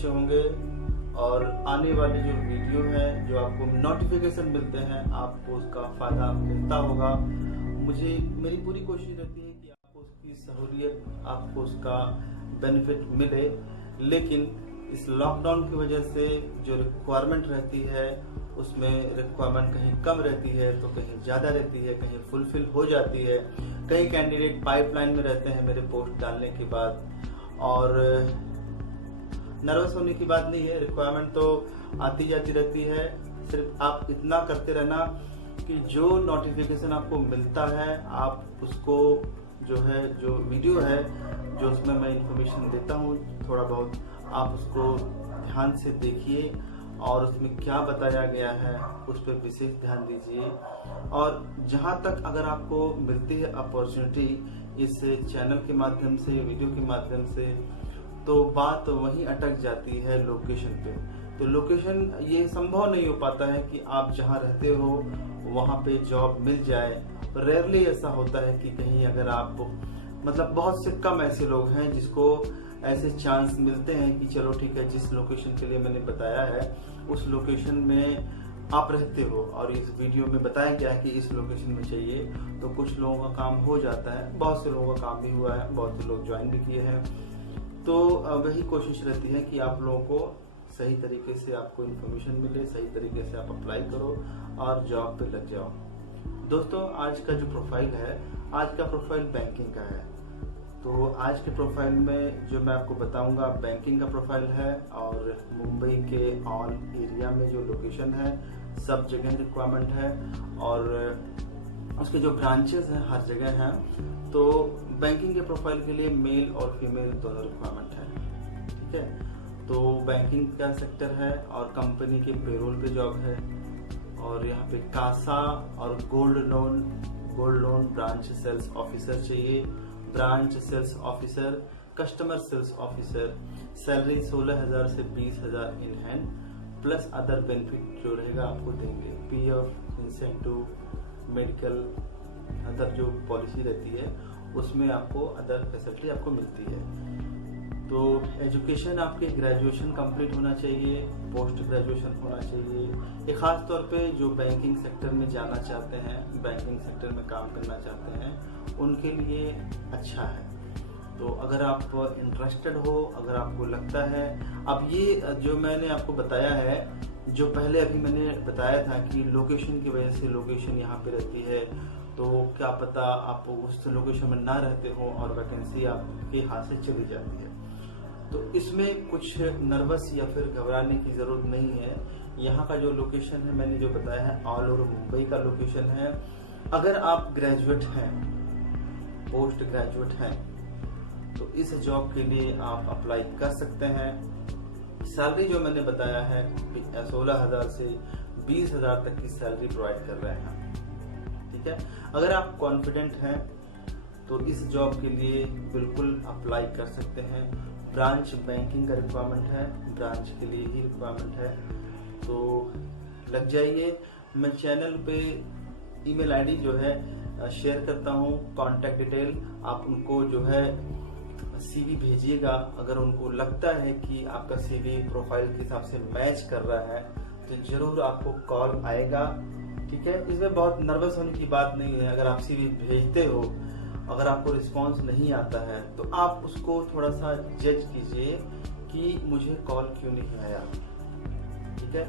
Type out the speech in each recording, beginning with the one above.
अच्छे होंगे और आने वाली जो वीडियो है, जो आपको नोटिफिकेशन मिलते हैं, आपको उसका फ़ायदा मिलता होगा। मेरी पूरी कोशिश रहती है कि आपको उसकी सहूलियत, आपको उसका बेनिफिट मिले। लेकिन इस लॉकडाउन की वजह से जो रिक्वायरमेंट रहती है, उसमें रिक्वायरमेंट कहीं कम रहती है तो कहीं ज़्यादा रहती है, कहीं फुलफिल हो जाती है। कई कैंडिडेट पाइपलाइन में रहते हैं मेरे पोस्ट डालने के बाद। और नर्वस होने की बात नहीं है, रिक्वायरमेंट तो आती जाती रहती है। सिर्फ आप इतना करते रहना कि जो नोटिफिकेशन आपको मिलता है, आप उसको जो वीडियो है, जो उसमें मैं इंफॉर्मेशन देता हूँ थोड़ा बहुत, आप उसको ध्यान से देखिए और उसमें क्या बताया गया है उस पर विशेष ध्यान दीजिए। और जहाँ तक अगर आपको मिलती है अपॉर्चुनिटी इस चैनल के माध्यम से, वीडियो के माध्यम से, तो बात वहीं अटक जाती है लोकेशन पे। तो लोकेशन, ये संभव नहीं हो पाता है कि आप जहाँ रहते हो वहाँ पे जॉब मिल जाए। रेयरली ऐसा होता है कि कहीं अगर आप, मतलब बहुत से कम ऐसे लोग हैं जिसको ऐसे चांस मिलते हैं कि चलो ठीक है, जिस लोकेशन के लिए मैंने बताया है उस लोकेशन में आप रहते हो और इस वीडियो में बताया गया है कि इस लोकेशन में चाहिए, तो कुछ लोगों का काम हो जाता है। बहुत से लोगों का काम भी हुआ है, बहुत से लोग ज्वाइन भी किए हैं। तो वही कोशिश रहती है कि आप लोगों को सही तरीके से आपको इन्फॉर्मेशन मिले, सही तरीके से आप अप्लाई करो और जॉब पे लग जाओ। दोस्तों, आज का जो प्रोफाइल है, आज का प्रोफाइल बैंकिंग का है। तो आज के प्रोफाइल में जो मैं आपको बताऊंगा बैंकिंग का प्रोफाइल है और मुंबई के ऑल एरिया में जो लोकेशन है सब जगह रिक्वायरमेंट है और उसके जो ब्रांचेस हैं हर जगह हैं। तो बैंकिंग के प्रोफाइल के लिए मेल और फीमेल दोनों रिक्वायरमेंट है, ठीक है। तो बैंकिंग का सेक्टर है और कंपनी के पेरोल पे जॉब है और यहाँ पे कासा और gold loan branch sales officer चाहिए। Branch sales officer, customer sales officer, salary 16,000 से 20,000 in hand, plus other benefit जो रहेगा आपको देंगे। पीएफ, इंसेंटिव, मेडिकल, अदर जो पॉलिसी रहती है उसमें आपको अदर फैसिलिटी आपको मिलती है। तो एजुकेशन आपके ग्रेजुएशन कंप्लीट होना चाहिए, पोस्ट ग्रेजुएशन होना चाहिए। ये खास तौर पे जो बैंकिंग सेक्टर में जाना चाहते हैं, बैंकिंग सेक्टर में काम करना चाहते हैं, उनके लिए अच्छा है। तो अगर आप इंटरेस्टेड हो, अगर आपको लगता है, अब ये जो मैंने आपको बताया है, जो पहले अभी मैंने बताया था कि लोकेशन की वजह से लोकेशन यहाँ पे रहती है, तो क्या पता आप उस लोकेशन में ना रहते हो और वैकेंसी आपके हाथ से चली जाती है। तो इसमें कुछ नर्वस या फिर घबराने की जरूरत नहीं है। यहाँ का जो लोकेशन है मैंने जो बताया है ऑल ओवर मुंबई का लोकेशन है। अगर आप ग्रेजुएट हैं, पोस्ट ग्रेजुएट हैं, तो इस जॉब के लिए आप अप्लाई कर सकते हैं। सैलरी जो मैंने बताया है 16,000 से 20,000 तक की सैलरी प्रोवाइड कर रहे हैं, ठीक है। अगर आप कॉन्फिडेंट हैं तो इस जॉब के लिए बिल्कुल अप्लाई कर सकते हैं। ब्रांच बैंकिंग का रिक्वायरमेंट है, ब्रांच के लिए ही रिक्वायरमेंट है, तो लग जाइए। मैं चैनल पे ईमेल आईडी जो है शेयर करता हूँ, कांटेक्ट डिटेल, आप उनको जो है सीवी भेजिएगा। अगर उनको लगता है कि आपका सीवी प्रोफाइल के हिसाब से मैच कर रहा है तो जरूर आपको कॉल आएगा, ठीक है। इसमें बहुत नर्वस होने की बात नहीं है। अगर आप सीवी भेजते हो, अगर आपको रिस्पांस नहीं आता है तो आप उसको थोड़ा सा जज कीजिए कि मुझे कॉल क्यों नहीं आया, ठीक है।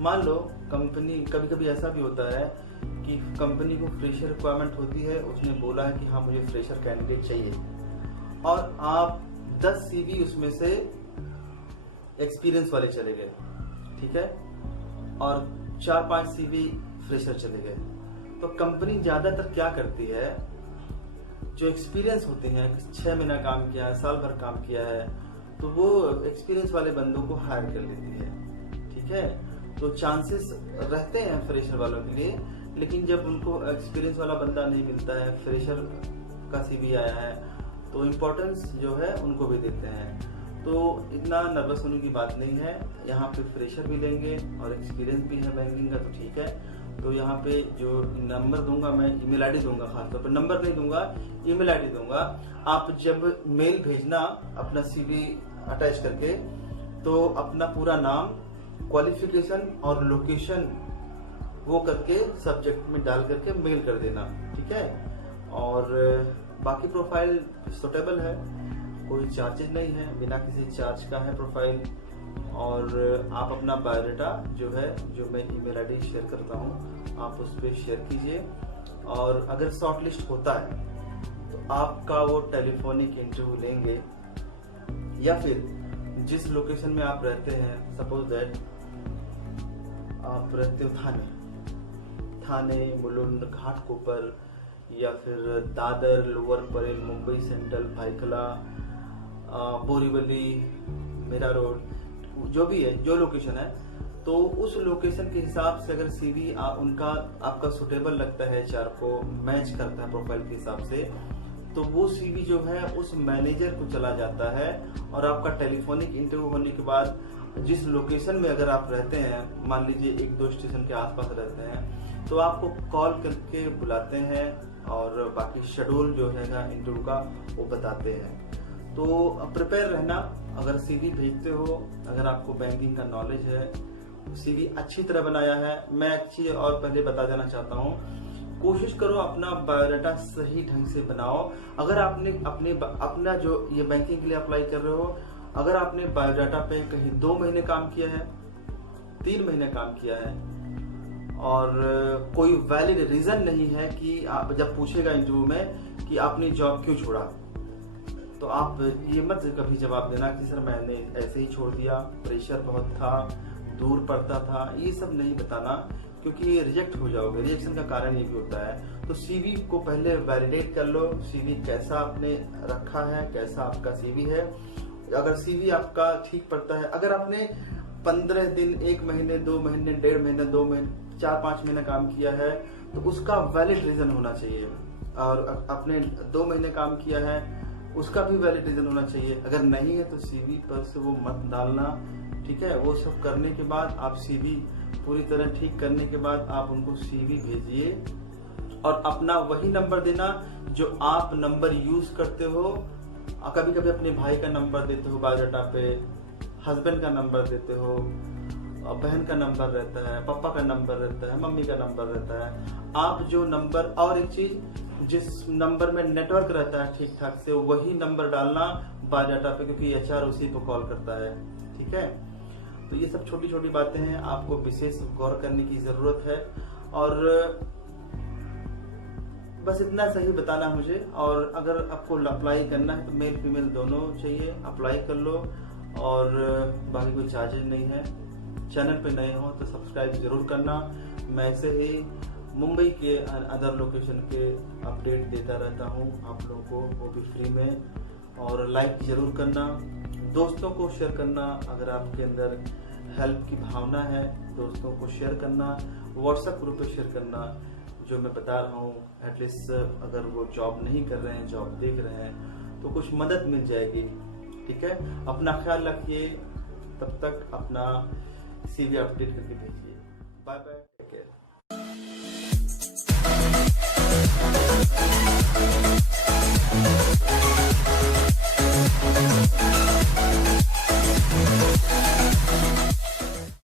मान लो कंपनी, कभी कभी ऐसा भी होता है कि कंपनी को फ्रेशर रिक्वायरमेंट होती है, उसने बोला है कि हाँ मुझे फ्रेशर कैंडिडेट चाहिए, और आप 10 सीवी उसमें से एक्सपीरियंस वाले चले गए, ठीक है, और 4-5 सीवी फ्रेशर चले गए। तो कंपनी ज्यादातर क्या करती है, जो एक्सपीरियंस होते हैं, 6 महीना काम किया है, साल भर काम किया है, तो वो एक्सपीरियंस वाले बंदों को हायर कर लेती है, ठीक है। तो चांसेस रहते हैं फ्रेशर वालों के लिए, लेकिन जब उनको एक्सपीरियंस वाला बंदा नहीं मिलता है, फ्रेशर का सीवी आया है, तो इम्पोर्टेंस जो है उनको भी देते हैं। तो इतना नर्वस होने की बात नहीं है। यहाँ पे फ्रेशर भी लेंगे और एक्सपीरियंस भी है बैंकिंग का, तो ठीक है। तो यहाँ पे जो नंबर दूंगा मैं, ईमेल आईडी दूंगा, खासतौर पर नंबर नहीं दूंगा, ईमेल आईडी दूंगा। आप जब मेल भेजना अपना सीवी अटैच करके, तो अपना पूरा नाम, क्वालिफिकेशन और लोकेशन वो करके सब्जेक्ट में डाल करके मेल कर देना, ठीक है। और बाकी प्रोफाइल सुटेबल है, कोई चार्जेस नहीं है, बिना किसी चार्ज का है प्रोफाइल। और आप अपना बायोडाटा जो है, जो मैं ईमेल आईडी शेयर करता हूँ, आप उस पर शेयर कीजिए। और अगर शॉर्टलिस्ट होता है तो आपका वो टेलीफोनिक इंटरव्यू लेंगे, या फिर जिस लोकेशन में आप रहते हैं, सपोज दैट आप रहते हो थाने, मुलुंड, घाटकोपर, या फिर Dadar, Lower Parel, Mumbai Central, Byculla, Borivali, Mira Road, जो भी है, जो लोकेशन है, तो उस लोकेशन के हिसाब से अगर सीवी उनका आपका सुटेबल लगता है, एचआर को मैच करता है प्रोफाइल के हिसाब से, तो वो सीवी जो है उस मैनेजर को चला जाता है। और आपका टेलीफोनिक इंटरव्यू होने के बाद जिस लोकेशन में अगर आप रहते हैं, मान लीजिए 1-2 स्टेशन के आसपास रहते हैं, तो आपको कॉल करके बुलाते हैं और बाकी शेड्यूल जो है ना इंटरव्यू का वो बताते हैं। तो प्रिपेयर रहना, अगर सीवी भेजते हो, अगर आपको बैंकिंग का नॉलेज है, सीवी अच्छी तरह बनाया है। मैं एक चीज और पहले बता देना चाहता हूँ, कोशिश करो अपना बायोडाटा सही ढंग से बनाओ। अगर आपने अपना जो ये बैंकिंग के लिए अप्लाई कर रहे हो, अगर आपने बायोडाटा पे कहीं 2 महीने काम किया है, 3 महीने काम किया है, और कोई वैलिड रीजन नहीं है कि आप जब पूछेगा इंटरव्यू में कि आपने जॉब क्यों छोड़ा, तो आप ये मत कभी जवाब देना कि सर मैंने ऐसे ही छोड़ दिया, प्रेशर बहुत था, दूर पड़ता था, ये सब नहीं बताना, क्योंकि ये रिजेक्ट हो जाओगे। रिजेक्शन का कारण ये भी होता है। तो सीवी को पहले वैलिडेट कर लो, सीवी कैसा आपने रखा है, कैसा आपका सीवी है। अगर सीवी आपका ठीक पड़ता है, अगर आपने 15 दिन, 1 महीने, 2 महीने, 1.5 महीने, 2 महीने, 4-5 महीने काम किया है, तो उसका वैलिड रीजन होना चाहिए। और आपने 2 महीने काम किया है, उसका भी वैलिड रीजन होना चाहिए। अगर नहीं है तो सीवी पर से वो मत डालना, ठीक है। वो सब करने के बाद आप सीवी पूरी तरह ठीक करने के बाद आप उनको सीवी भेजिए, और अपना वही नंबर देना जो आप नंबर यूज करते हो। कभी कभी अपने भाई का नंबर देते हो बायोडाटा पे, हस्बैंड का नंबर देते हो, बहन का नंबर रहता है, पापा का नंबर रहता है, मम्मी का नंबर रहता है। आप जो नंबर, और एक चीज, जिस नंबर में नेटवर्क रहता है ठीक ठाक से, वही नंबर डालना बायोडाटा पे, क्योंकि एचआर उसी को कॉल करता है, ठीक है। तो ये सब छोटी छोटी बातें हैं, आपको विशेष गौर करने की जरूरत है। और बस इतना सही बताना मुझे। और अगर आपको अप्लाई करना है तो मेल फीमेल दोनों चाहिए, अप्लाई कर लो। और बाकी कोई चार्जेस नहीं है। चैनल पे नए हो तो सब्सक्राइब जरूर करना। मैं ऐसे ही मुंबई के अदर लोकेशन के अपडेट देता रहता हूँ आप लोगों को, वो भी फ्री में। और लाइक जरूर करना, दोस्तों को शेयर करना। अगर आपके अंदर हेल्प की भावना है, दोस्तों को शेयर करना, व्हाट्सएप ग्रुप पे शेयर करना। जो मैं बता रहा हूँ, एटलीस्ट अगर वो जॉब नहीं कर रहे हैं, जॉब देख रहे हैं, तो कुछ मदद मिल जाएगी, ठीक है। अपना ख्याल रखिए, तब तक अपना सीवी अपडेट करके भेजिए। Bye bye.